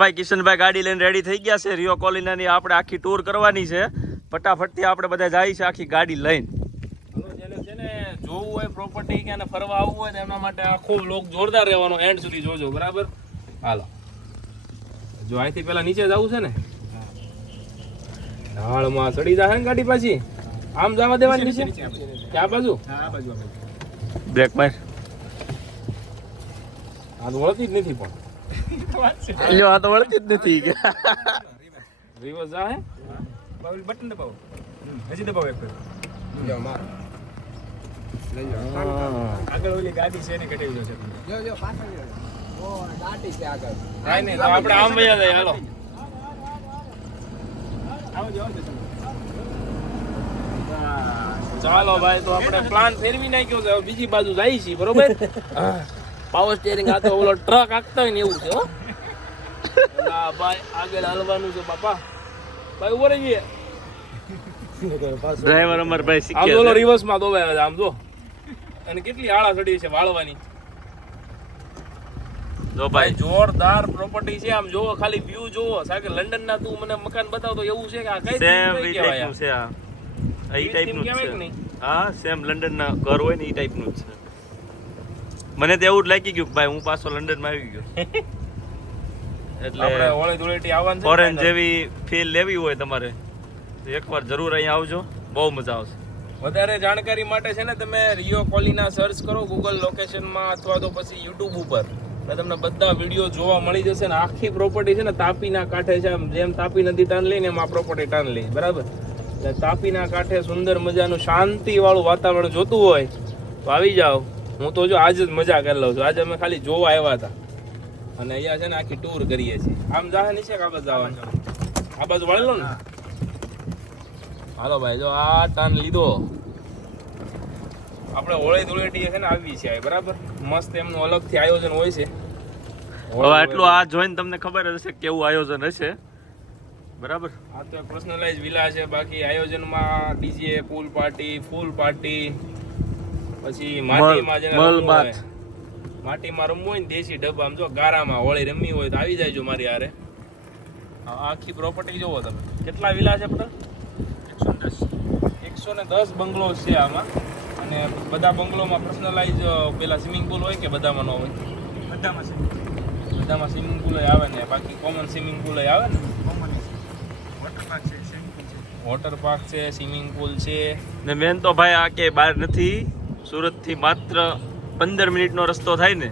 ભાઈ કિશનભાઈ ગાડી લઈને રેડી થઈ ગયા છે. રિયો કોલિનાની આપણે આખી ટૂર કરવાની છે. ફટાફટથી આપણે બધા જાય છે આખી ગાડી લઈને. જોવું હોય પ્રોપર્ટી કે ફરવા આવવું હોય એમના માટે આખો બ્લોક જોરદાર રહેવાનો એન્ડ સુધી જોજો બરાબર? હાલો. જો અહીંથી પેલા નીચે જવું છે ને? ઢાળમાં ચડી જાય ને ગાડી પાછી? આમ જવા દેવાની નીચે? આ બાજુ? બ્રેક માર આ તો જ નથી પણ. લ્યો આ તો વળતી જ નથી. કે રિવર્સ જા હે બટન દબાવો. હજી દબાવો એક ફેર. આગળ ઓલી ગાડી છે ને કઢાવી દો છે. કાંઈ નહીં તો આપણે આમ વયા જાય હાલો. આવો જો ચાલો ભાઈ તો આપણે પ્લાન ફેરવી નાખ્યો છે. બીજી બાજુ જાય છે બરોબર? પાવર સ્ટીયરિંગ આ તો ઓલો ટ્રક આખતા હોય ને એવું છે હો. ભાઈ આગળ હાલવાનું છે બાપા. ભાઈ ઊભો રહી ડ્રાઈવર અમરભાઈ આમ શીખ્યા ઓલો રિવર્સમાં દોવાય આમ જો. અને કેટલી આળા ચડી છે વાળવાની. જો ભાઈ. જોરદાર પ્રોપર્ટી છે આમ જોવો ખાલી વ્યૂ જોવો. સાકે લંડન ના તું મને મકાન બતાવતો એવું છે કે આ કઈ સેમ કઈ ટાઈપનું છે આ. આ ટાઈપ કે છે હા સેમ લંડન ના ઘર હોય ને એ ટાઈપનું નું છે. મને તો એવું જ લાગી ગયું કે ભાઈ હું પાછો લંડનમાં આવી ગયો. એટલે હોળી ધૂળેટી આવવાનું ફોરેન જેવી ફીલ લેવી હોય તમારે. તો એકવાર જરૂર અહીંયા આવજો. બહુ મજા આવશે. વધારે જાણકારી માટે છે ને તમે રિયો કોલીના સર્ચ કરો ગૂગલ લોકેશનમાં અથવા તો પછી યુટ્યુબ ઉપર. એટલે તમને બધા વીડિયો જોવા મળી જશે ને આખી પ્રોપર્ટી છે ને તાપીના કાંઠે છે જેમ તાપી નદી ટાન લઈને એમ આ પ્રોપર્ટી ટાન લઈ. બરાબર? એટલે તાપીના કાંઠે સુંદર મજાનું શાંતિવાળું વાતાવરણ જોતું હોય તો આવી જાઓ. હું તો જો આજ જ મજા કરી લઉં છું. આજે અમે ખાલી જોવા આવ્યા હતા. અને અહીંયા છે ને આખી ટૂર કરીએ છીએ. આમ જાહે નીચે કે આ બાજુ જવાનું? આ બાજુ વળેલો ને? હાલો ભાઈ જો આ ટર્ન લીધો. આપણે હોળી ધૂળેટી છે ને આવી છે બરાબર? મસ્ત એમનું અલગથી આયોજન હોય છે. હવે આટલું આ જોઈને તમને ખબર હશે કેવું આયોજન હશે. બરાબર? આ તો પર્સનલાઇઝ વિલા છે. બાકી આયોજનમાં DJ pool party full party પછી માટીમાં જેને મલ રમવું માટીમાં રમવું હોય ને દેશી ડબ્બામાં જો ગારામાં હોળી રમવી હોય તો આવી જાયજો મારી હારે. આ આખી પ્રોપર્ટી જોવો તમે. કેટલા વિલા છે પટેલ એકસો દસ. એકસો ને દસ બંગલો છે આમાં. અને બધા બંગલોમાં પર્સનલાઇઝ પેલા સ્વિમિંગ પુલ હોય કે બધામાં ન હોય? બધામાં છે બધામાં સ્વિમિંગ પુલ આવે ને બાકી કોમન સ્વિમિંગ પુલ આવે ને? કોમન વોટર પાર્ક છે swimming છે. વોટર પાર્ક છે સ્વિમિંગ પુલ છે. ને મેન તો ભાઈ આ કે બહાર નથી. સુરતથી માત્ર પંદર મિનિટનો રસ્તો થાય ને,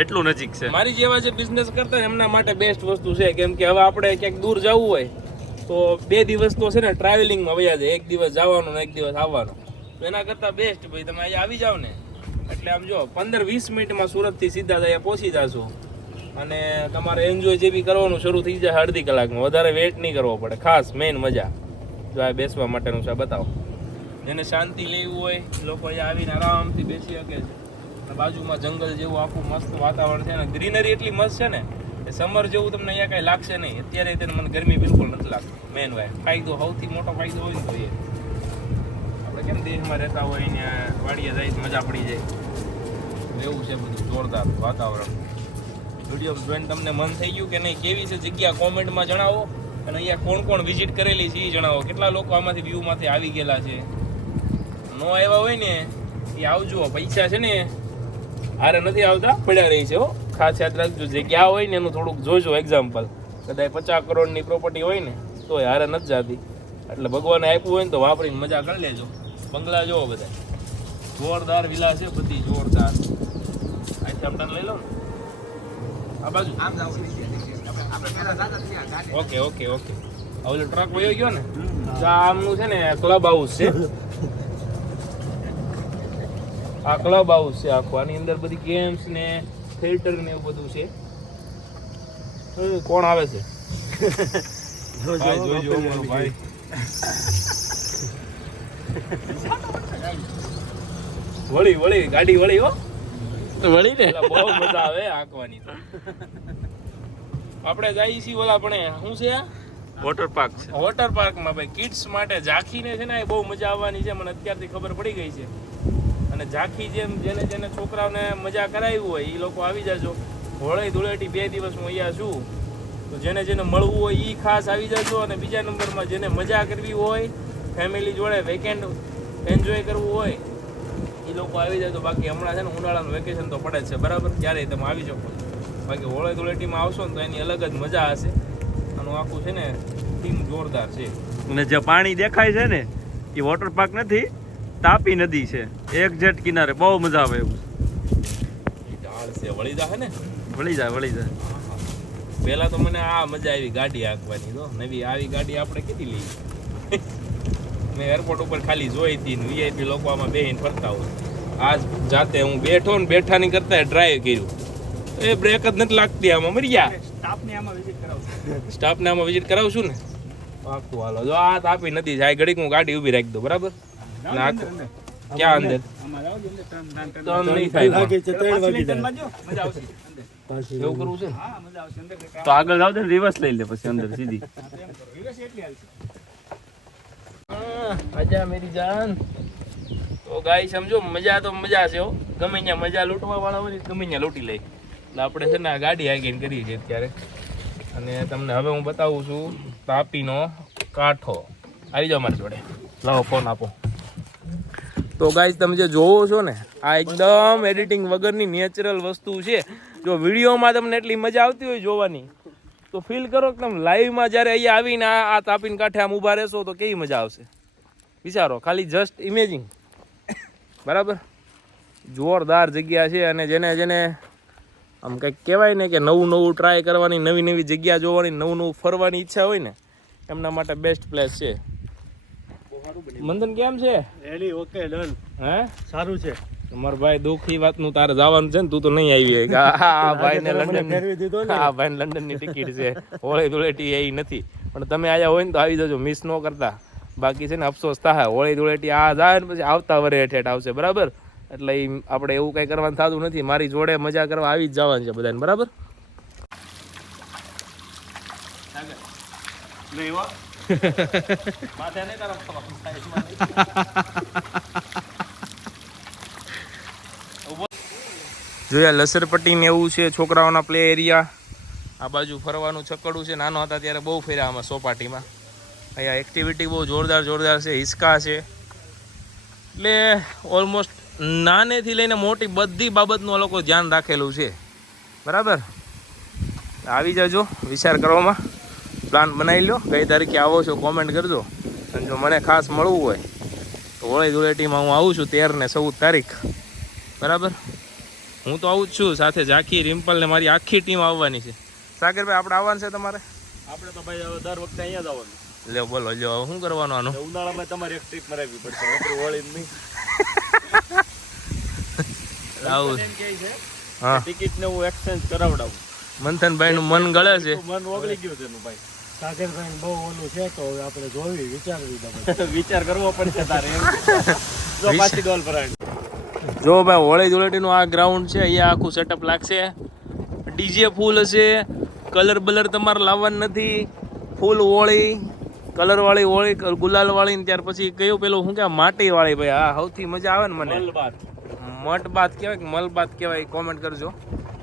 એટલું નજીક છે. મારી જેવા જે બિઝનેસ કરતા એમના માટે બેસ્ટ વસ્તુ છે. કેમ કે હવે આપણે ક્યાંક દૂર જવું હોય, તો બે દિવસ તો છે ને ટ્રાવેલિંગમાં વયા જાય. એક દિવસ જવાનો ને એક દિવસ આવવાનો. એના કરતાં બેસ્ટ ભાઈ, તમે અહીંયા આવી જાઓ ને, એટલે આમ જો, પંદર વીસ મિનિટમાં સુરતથી સીધા અહીંયા પહોંચી જાશો. અને તમારે એન્જોય જે બી કરવાનું શરૂ થઈ જાય અડધી કલાકમાં. વધારે વેટ નહીં કરવો પડે. ખાસ મેઇન મજા. જો આ બેસવા માટેનું છે બતાવો. જેને શાંતિ લેવી હોય, લોકો અહીંયા આવીને આરામથી બેસી શકે છે. બાજુમાં જંગલ જેવું આખું મસ્ત વાતાવરણ છે અને ગ્રીનરી એટલી મસ્ત છે ને, એ સમર જેવું તમને અહીંયા કાંઈ લાગશે નહીં. અત્યારે તેને મને ગરમી બિલકુલ નથી લાગતી. મેન વાય ફાયદો, સૌથી મોટો ફાયદો હોય તો એ. આપણે કેમ દેશમાં રહેતા હોય ને, વાડીએ જાય મજા પડી જાય. એવું છે બધું જોરદાર વાતાવરણ. વીડિયો જોઈને તમને મન થઈ ગયું કે નહીં? કેવી છે જગ્યા? કોમેન્ટમાં જણાવો. અને અહીંયા કોણ કોણ વિઝિટ કરેલી છે એ જણાવો. કેટલા લોકો આમાંથી વ્યૂમાંથી આવી ગયેલા છે? નો આવ્યા હોય ને એ આવજો. પૈસા છે ને હારે નથી આવતા પડ્યા રહી છે હો. ખાસ યાદ રાખજો જગ્યા હોય ને એનું થોડુંક જોજો એક્ઝામ્પલ કદાચ પચાસ કરોડની પ્રોપર્ટી હોય ને તો હારે નથી જતી. એટલે ભગવાને આપ્યું હોય ને તો વાપરીને મજા કરી લેજો. બંગલા જોવો બધા જોરદાર વિલા છે બધી જોરદાર. આમ લઈ લો ને? આ બાજુ. આમ ઓકે ઓકે ઓકે. હવે ટ્રક વયો ગયો ને? આમનું છે ને ક્લબ હાઉસ છે. આ ક્લબ હાઉસ છે આખું. આની અંદર બધી ગેમ્સ ને થિયેટર ને એવું બધું છે. કોણ આવે છે? ભાઈ વળી વળી ગાડી વળી હો. વળી ને? બહુ મજા આવે આંકવાની તો. આપણે જઈએ છીએ ઓલા પણ શું છે આ? વોટર પાર્ક છે. વોટર પાર્કમાં ભાઈ કિડ્સ માટે ઝાંખીને છે ને એ બહુ મજા આવવાની છે. મને અત્યારથી ખબર પડી ગઈ છે. અને ઝાંખી જેમ જેને જેને છોકરાઓને મજા કરાવી હોય એ લોકો આવી જાજો. હોળી ધૂળેટી બે દિવસ હું અહીંયા છું. તો જેને જેને મળવું હોય એ ખાસ આવી જજો અને બીજા નંબરમાં જેને મજા કરવી હોય ફેમિલી જોડે વેકેન્ડ એન્જોય કરવું હોય એ લોકો આવી તો બાકી હમણાં છે ને ઉનાળાનું વેકેશન તો પડે છે. બરાબર? ક્યારેય તમે આવી શકો. બાકી હોળી ધૂળેટીમાં આવશો ને તો એની અલગ જ મજા હશે. આનું આખું છે ને થીમ જોરદાર છે. અને જે પાણી દેખાય છે ને એ વોટર પાર્ક નથી, તાપી નદી છે. એક જેટ કિનારે. બહુ મજા આવે એવું. છે વળી જા ને? વળી જાય વળી જાય. પહેલા તો મને આ મજા આવી ગાડી હાંકવાની તો નવી આવી ગાડી આપણે કીધી લઈ. મેં એરપોર્ટ ઉપર ખાલી જોઈ હતી ને વીઆઈપી લોકો આમાં બેહીને ફરતા હોય. આજ જાતે હું બેઠો ને બેઠાની કરતા ડ્રાઈવ કર્યું. એ બ્રેક જ નથી લાગતી આમાં મરી ગયા સ્ટાફને આમાં વિઝિટ કરાવશું સ્ટાફને આમાં વિઝિટ કરાવશું ને? પાકું હાલો. જો આ તાપી નથી જાય ઘડીક હું ગાડી ઊભી રાખી દઉં બરાબર? ને આ- ક્યાં અંદર? ત્રણ નહીં થાય. એવું કરવું છે તો આગળ જાવ રિવર્સ લઈ લે પછી અંદર સીધી. એમ કરો રિવર્સ એટલી હાલશે. હા, આજા મેરી જાન. તો ગાય સમજો મજા તો મજા છે હો. ગમે ત્યાં મજા લૂંટવા વાળા હોય ને ગમે ત્યાં લૂંટી લે. એટલે આપણે છે ને આ ગાડી આગીને કરીએ છીએ અત્યારે. અને તમને હવે હું બતાવું છું તાપીનો કાંઠો. આવી જાઓ મારી જોડે. લાવો ફોન આપો. તો ગાઈસ તમે જે જોવો છો ને, આ એકદમ એડિટિંગ વગરની નેચરલ વસ્તુ છે. જો વિડીયોમાં તમને એટલી મજા આવતી હોય જોવાની, તો ફીલ કરો કે તમે લાઈવમાં જ્યારે અહીંયા આવીને આ આ તાપીને કાંઠે આમ ઊભા રહેશો તો કેવી મજા આવશે? વિચારો, ખાલી જસ્ટ ઇમેજિંગ બરાબર? જોરદાર જગ્યા છે અને જેને જેને આમ કંઈક કહેવાય ને કે નવું નવું ટ્રાય કરવાની, નવી નવી જગ્યા જોવાની, નવું નવું ફરવાની ઈચ્છા હોય ને, એમના માટે બેસ્ટ પ્લેસ છે. મંદન કેમ છે? Ready okay done. હે? સારું છે. તમારો ભાઈ દુઃખી વાતનું તારે જવાનું છે ને તું તો નહીં આવી આ ભાઈને લંડન હા ભાઈ લંડનની ટિકિટ છે. હોળી ધૂળેટી એ નથી. પણ તમે આયા હોય ને તો આવી જજો મિસ ન કરતા. બાકી છે ને અફસોસ થાય. હોળી ધૂળેટી આ જાય ને પછી આવતા વરે હેઠેઠ આવશે બરાબર? એટલે આપણે એવું કંઈ કરવાનું થતું નથી. મારી જોડે મજા કરવા આવી જ જવાનું છે બધાને બરાબર? જોયા, લસરપટ્ટી ને એવું છે, છોકરાઓના પ્લે એરિયા આ બાજુ ફરવાનું છકડું છે. નાનો હતા ત્યારે બહુ ફેર્યા આમાં સોપાટીમાં. અહીંયા એક્ટિવિટી બહુ જોરદાર જોરદાર છે. હિસકા છે. એટલે ઓલમોસ્ટ નાનેથી લઈને મોટી બધી બાબતનું લોકો ધ્યાન રાખેલું છે. બરાબર? આવી જજો વિચાર કરવામાં. પ્લાન બનાવી લો કઈ તારીખે આવો છો કોમેન્ટ કરજો. અને જો મને ખાસ મળવું હોય તો હોળી ધૂળેટીમાં હું આવું છું તેર ને ચૌદ તારીખ. બરાબર? હું તો આવું જ છું સાથે ઝાંખી રિમ્પલ ને મારી આખી ટીમ આવવાની છે. સાગરભાઈ આપણે આવવાનું છે તમારે? આપણે તો ભાઈ દર વખતે અહીંયા જ આવવાનું. લે બોલો લ્યો શું કરવાનું આનું? ઉનાળામાં તમારે એક ટ્રીપ મરાવી પડશે હોળી નહીં. આવું. હા. ટિકિટ ને હું એક્સચેન્જ કરાવડાવું. મંથનભાઈનું મન ગળે છે. મન ઓગળી ગયું છે એનું ભાઈ. સાગરભાઈ બહુ ઓલું છે તો હવે આપણે જોવી વિચારવી બાબત વિચાર કરવો પડશે તારે જો પાછી ગોલ ભરાય જો ભાઈ હોળી ધૂળેટીનું આ ગ્રાઉન્ડ છે અહીંયા આખું સેટઅપ લાગશે. ડીજે ફૂલ હશે કલર બલર તમારે લાવવાનું નથી. ફૂલ હોળી કલર વાળી હોળી ગુલાલ વાળી ને ત્યાર પછી કયું પેલું શું કે માટી વાળી ભાઈ આ સૌથી મજા આવે ને મને. મટ બાત કહેવાય કે મલ બાત કહેવાય કોમેન્ટ કરજો.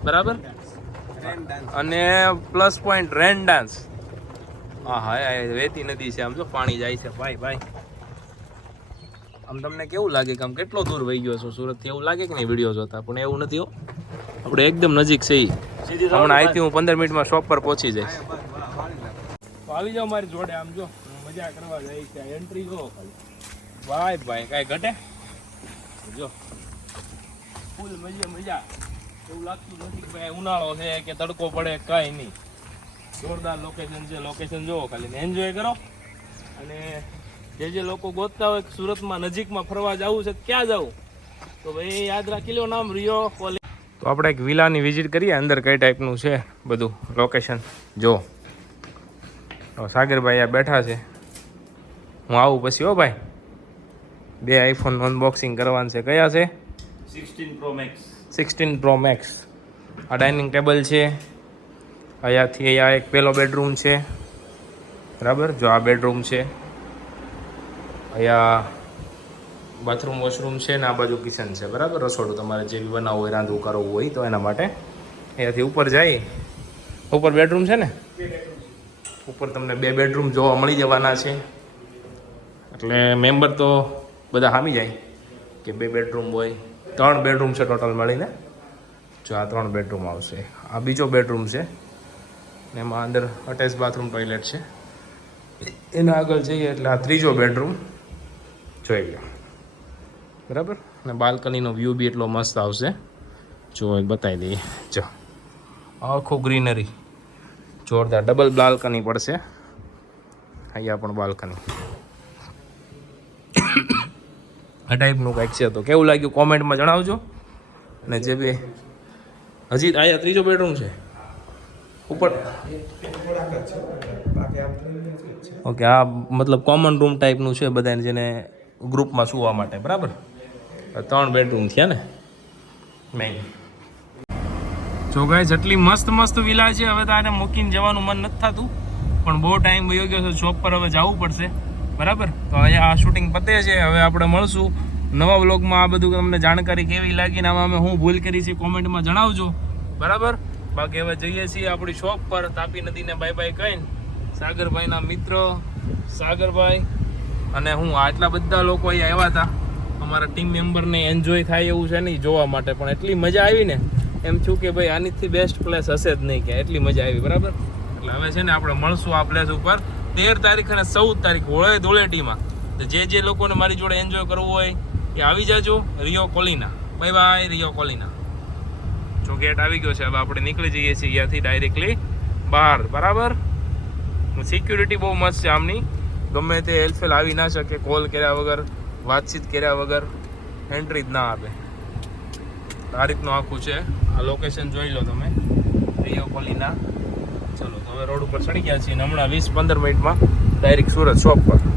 બરાબર? અને પ્લસ પોઈન્ટ રેન ડાન્સ હા હા એ વહેતી નદી છે આમ જો પાણી જાય છે. ભાઈ ભાઈ. આમ તમને કેવું લાગે કે આમ કેટલો દૂર વહી ગયો છો સુરતથી? એવું લાગે કે નહીં વીડિયો જોતા? પણ એવું નથી હો. આપણે એકદમ નજીક છે હમણાં અહીંથી હું પંદર મિનિટમાં શોપ પર પહોંચી જઈશ. તો આવી જાઓ મારી જોડે આમ જો. મજા કરવા જાય છે. એન્ટ્રી જો ખાલી. ભાઈ ભાઈ કાંઈ ઘટે? જો. ફૂલ મજા મજા. એવું લાગતું નથી કે ભાઈ ઉનાળો છે કે તડકો પડે કાંઈ નહીં. જોરદાર લોકેશન છે. લોકેશન જોવો ખાલી એન્જોય કરો. અને જે જે લોકો ગોતતા હોય સુરતમાં નજીકમાં ફરવા જવું છે ક્યાં જવું? તો ભાઈ યાદ રાખી લો નામ રિયો કોલેજ તો આપણે એક વિલાની વિઝિટ કરીએ અંદર કઈ ટાઈપનું છે બધું લોકેશન જો. તો સાગરભાઈ આ બેઠા છે. હું આવું પછી હો ભાઈ. બે આઈફોન અનબોક્સિંગ કરવાનું છે. કયા છે? Sixteen pro max sixteen pro max આ ડાઇનિંગ ટેબલ છે. અહીંયાથી અહીંયા એક પેલો બેડરૂમ છે. બરાબર? જો આ બેડરૂમ છે. અહીંયા બાથરૂમ વોશરૂમ છે ને આ બાજુ કિચન છે. બરાબર? રસોડું તમારે જે બી બનાવવું હોય, રાંધવું, કરવું હોય તો એના માટે અહીંયાથી ઉપર જાય. ઉપર બેડરૂમ છે ને? ઉપર તમને બે બેડરૂમ જોવા મળી જવાના છે. એટલે મેમ્બર તો બધા હામી જાય કે બે બેડરૂમ હોય. ત્રણ બેડરૂમ છે ટોટલ મળીને. જો આ ત્રણ બેડરૂમ આવશે. આ બીજો બેડરૂમ છે. ને એમાં અંદર અટેચ બાથરૂમ ટોયલેટ છે. એના આગળ જઈએ એટલે આ ત્રીજો બેડરૂમ જોઈ લો. બરાબર? અને બાલ્કનીનો વ્યૂ બી એટલો મસ્ત આવશે. જો એક બતાવી દઈએ. જો. આખું ગ્રીનરી જોરદાર. ડબલ બાલ્કની પડશે. અહીંયા પણ બાલ્કની. આ ટાઈપનું કાંઈક છે તો કેવું લાગ્યું? કોમેન્ટમાં જણાવજો. અને જે બી હજી અહીંયા ત્રીજો બેડરૂમ છે. ઉપર. ઓકે આ મતલબ કોમન રૂમ ટાઈપનું છે બધાને જેને ગ્રુપમાં સુવા માટે, બરાબર? ત્રણ બેડરૂમ થયા ને? મેઇન જો ગાય જેટલી મસ્ત મસ્ત વિલા છે. હવે તારે મૂકીને જવાનું મન નથી થતું, પણ બહુ ટાઈમ વયો ગયો છે. શોપ પર હવે જવું પડશે, બરાબર? તો અહીંયા આ શૂટિંગ પતે છે. હવે આપણે મળશું. નવા વ્લોગમાં આ બધું તમને જાણકારી કેવી લાગી ને આમાં અમે હું ભૂલ કરી છે કોમેન્ટમાં જણાવજો, બરાબર? બાકી હવે જઈએ છીએ આપણી શોપ પર, તાપી નદીને બાય બાય કહીને. સાગરભાઈના મિત્ર, સાગરભાઈ અને હું આટલા બધા લોકો અહીંયા આવ્યા હતા. અમારા ટીમ મેમ્બરને એન્જોય થાય એવું છે નહીં જોવા માટે, પણ એટલી મજા આવી ને. એમ છું કે ભાઈ, આનીથી બેસ્ટ પ્લેસ હશે જ નહીં કે એટલી મજા આવી, બરાબર? એટલે હવે છે ને આપણે મળશું આ પ્લેસ ઉપર. તેર તારીખ અને ચૌદ તારીખ હોળે ધૂળેટીમાં. જે જે લોકોને મારી જોડે એન્જોય કરવું હોય એ આવી જાજો, Rio Colina. Bye bye Rio Colina. જો ગેટ આવી ગયો છે, હવે આપણે નીકળી જઈએ છીએ અહીંયાથી ડાયરેક્ટલી બહાર. બરાબર? સિક્યુરિટી બહુ મસ્ત છે આમની. ગમે તે હેલ્પફેલ આવી ના શકે કોલ કર્યા વગર, વાતચીત કર્યા વગર એન્ટ્રી જ ના આપે. આ રીતનું આખું છે. આ લોકેશન જોઈ લો તમે. Rio Colina. ચલો હવે રોડ ઉપર ચડી ગયા છીએ હમણાં વીસ પંદર મિનિટમાં ડાયરેક્ટ સુરત શોપ પર.